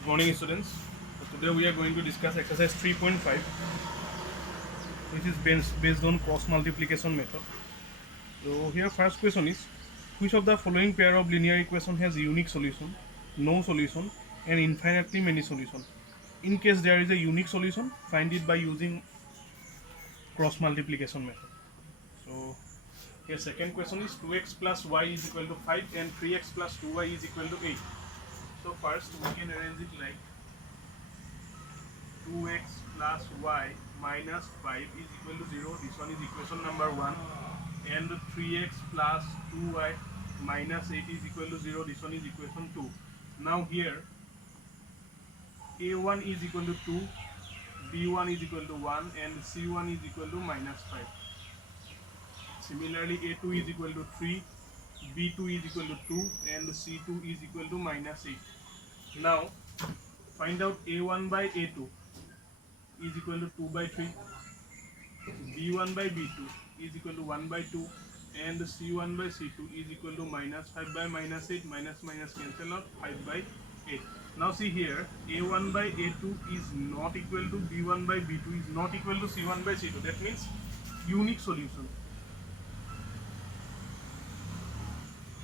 Good morning, students. So today we are going to discuss exercise 3.5, which is based on cross multiplication method. So here first question is, which of the following pair of linear equation has unique solution, no solution, and infinitely many solution? In case there is a unique solution, find it by using cross multiplication method. So here second question is 2x plus y is equal to 5 and 3x plus 2y is equal to 8. So first we can arrange it like 2x plus y minus 5 is equal to 0. This one is equation number 1. And 3x plus 2y minus 8 is equal to 0. This one is equation 2. Now here a1 is equal to 2, b1 is equal to 1, and c1 is equal to minus 5. Similarly, a2 is equal to 3, b2 is equal to 2, and c2 is equal to minus 8. Now find out a1 by a2 is equal to 2 by 3, b1 by b2 is equal to 1 by 2, and c1 by c2 is equal to minus 5 by minus 8, minus minus cancel out, 5 by 8. Now see here, a1 by a2 is not equal to b1 by b2 is not equal to c1 by c2. That means unique solution.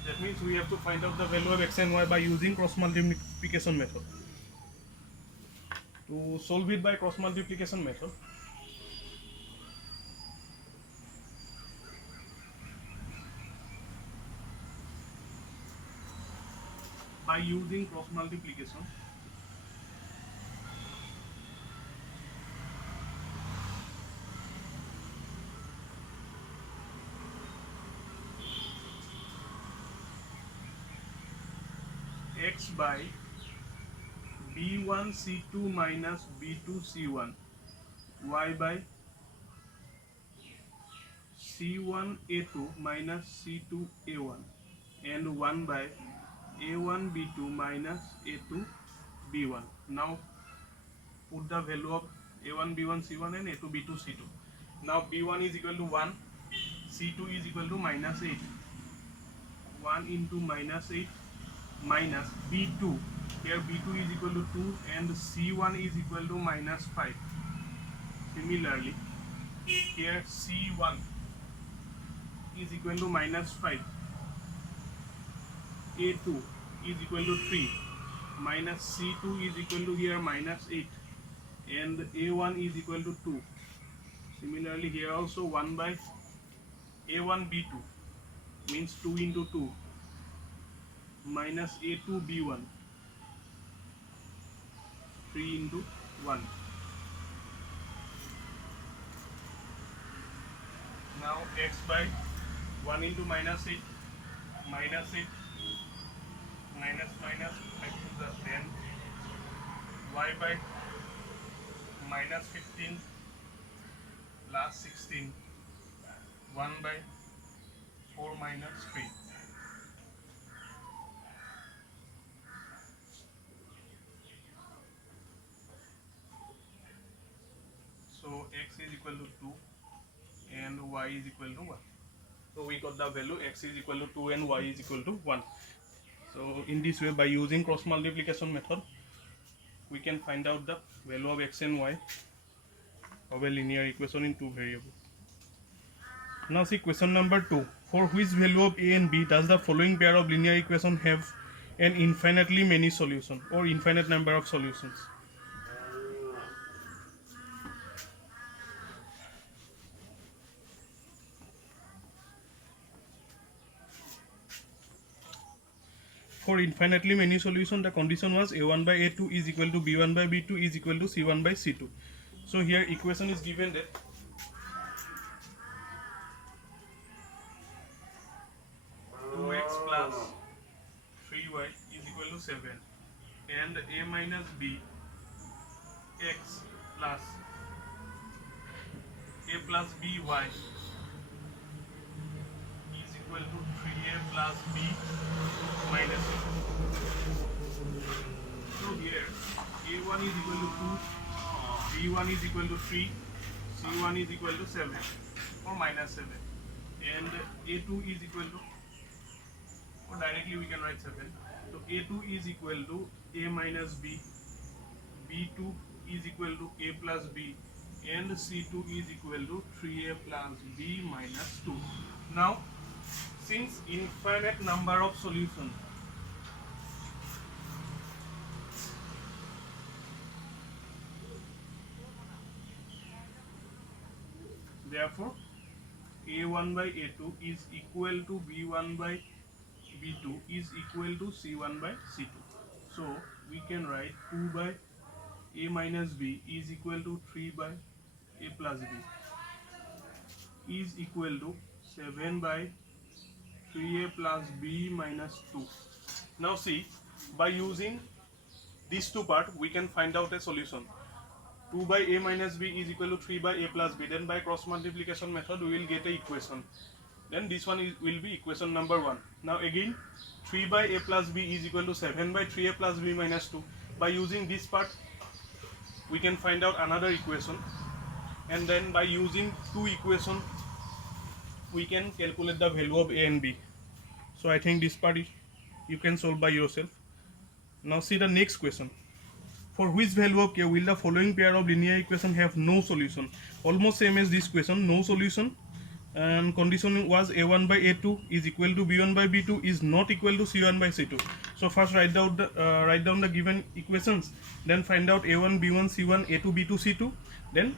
That means we have to find out the value of x and y by using cross multiplication method. To solve it by cross multiplication method, by using cross multiplication, x by b1 c2 minus b2 c1, y by c1 a2 minus c2 a1, and 1 by a1 b2 minus a2 b1. Now put the value of a1 b1 c1 and a2 b2 c2. Now b1 is equal to 1, c2 is equal to minus 8, 1 into minus 8 minus b2, here b2 is equal to 2 and c1 is equal to minus 5. Similarly, here c1 is equal to minus 5, a2 is equal to 3, minus c2 is equal to here minus 8, and a1 is equal to 2. Similarly, here also 1 by a1 b2 means 2 into 2 minus a2 b1, 3 into 1. Now x by 1 into minus 8, minus 8, minus minus 5 to the 10, y by minus 15 plus 16, 1 by 4 minus 3. So x is equal to 2 and y is equal to 1. So we got the value x is equal to 2 and y is equal to 1. So in this way, by using cross multiplication method, we can find out the value of x and y of a linear equation in two variables. Now see question number 2. For which value of a and b does the following pair of linear equation have an infinitely many solution or infinite number of solutions? For infinitely many solution, the condition was a1 by a2 is equal to b1 by b2 is equal to c1 by c2. So here equation is given that 2x plus 3y is equal to 7, and a minus b x plus a plus by is equal to 3a plus b minus a. So here a1 is equal to 2, b1 is equal to 3, c1 is equal to 7 or minus 7, and a2 is equal to, or directly we can write 7. So a2 is equal to a minus b b2 is equal to a plus b, and c2 is equal to 3a plus b minus 2. Now since infinite number of solutions, therefore a1 by a2 is equal to b1 by b2 is equal to c1 by c2. So we can write 2 by a minus b is equal to 3 by a plus b is equal to 7 by 3a plus b minus 2. Now see, by using these two part we can find out a solution. 2 by a minus b is equal to 3 by a plus b. Then by cross multiplication method we will get a equation. Then this one will be equation number 1. Now again 3 by a plus b is equal to 7 by 3a plus b minus 2. By using this part we can find out another equation, and then by using two equation we can calculate the value of a and b. So I think this part you can solve by yourself. Now see the next question. For which value of k will the following pair of linear equation have no solution? Almost same as this question, no solution. And condition was a1 by a2 is equal to b1 by b2 is not equal to c1 by c2. So first write down the given equations, then find out a1 b1 c1 a2 b2 c2, then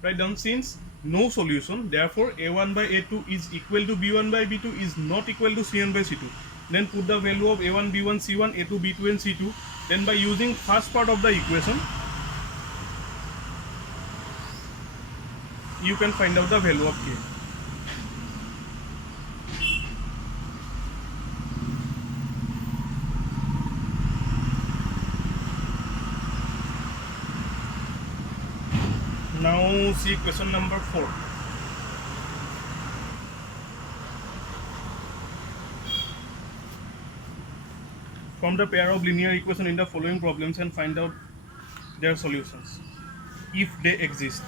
write down since no solution, therefore a1 by a2 is equal to b1 by b2 is not equal to c1 by c2. Then put the value of a1 b1 c1 a2 b2 and c2. Then by using first part of the equation you can find out the value of k. Now see question number 4. Form the pair of linear equation in the following problems and find out their solutions if they exist.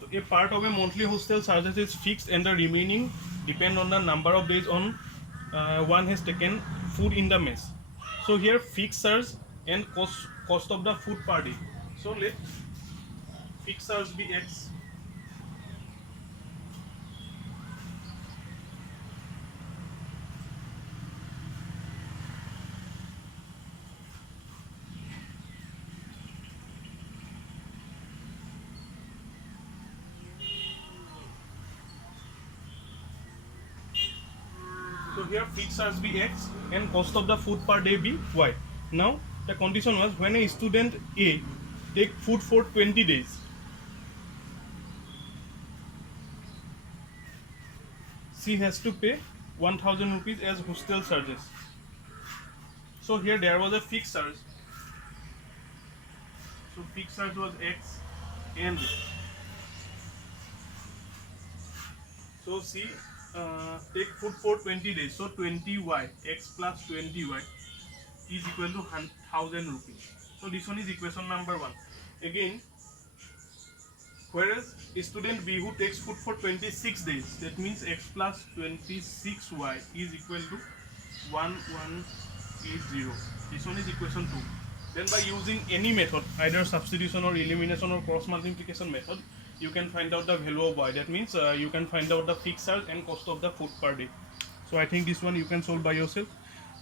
So a part of a monthly hostel charges is fixed and the remaining depend on the number of days on one has taken food in the mess. So here fixed charge and cost of the food per day. So let fixed charge be x. So here fixed charge be x and cost of the food per day be y. Now the condition was when a student A take food for 20 days, she has to pay 1000 rupees as hostel charges. So here there was a fixed charge. So fixed charge was x, and so she take food for 20 days. So 20y x plus 20y is equal to 1000 rupees. So this one is equation number 1. Again, whereas student B who takes food for 26 days, that means x plus 26y is equal to 1180. This one is equation 2. Then by using any method, either substitution or elimination or cross multiplication method, you can find out the value of y. That means you can find out the fixed charge and cost of the food per day. So I think this one you can solve by yourself.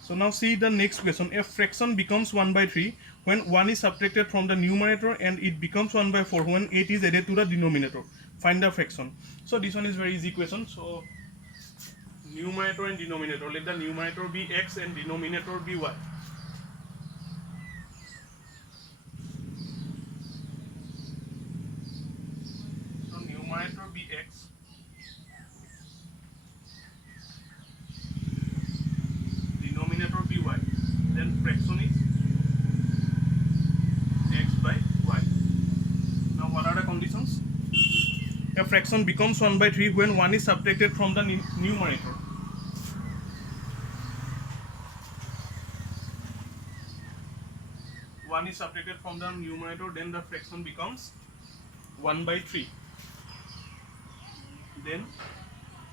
So now see the next question. A fraction becomes 1 by 3 when 1 is subtracted from the numerator, and it becomes 1 by 4 when 8 is added to the denominator. Find the fraction. So this one is very easy question. So numerator and denominator, let the numerator be x and denominator be y. So numerator be x, denominator be y, then fraction is x by y. Now what are the conditions? A fraction becomes 1 by 3 when 1 is subtracted from the numerator. One is subtracted from the numerator, then the fraction becomes 1 by 3. Then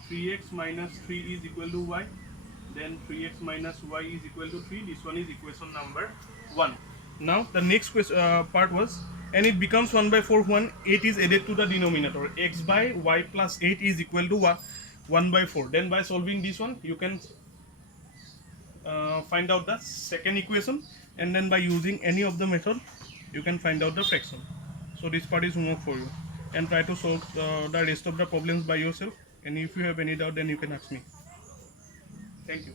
3x minus 3 is equal to y. then 3x minus y is equal to 3. This one is equation number 1. Now the next part was, and it becomes 1 by 4 when 8 is added to the denominator. X by y plus 8 is equal to 1 by 4. Then by solving this one, you can find out the second equation, and then by using any of the method, you can find out the fraction. So this part is homework for you, and try to solve the rest of the problems by yourself. And if you have any doubt, then you can ask me. Thank you.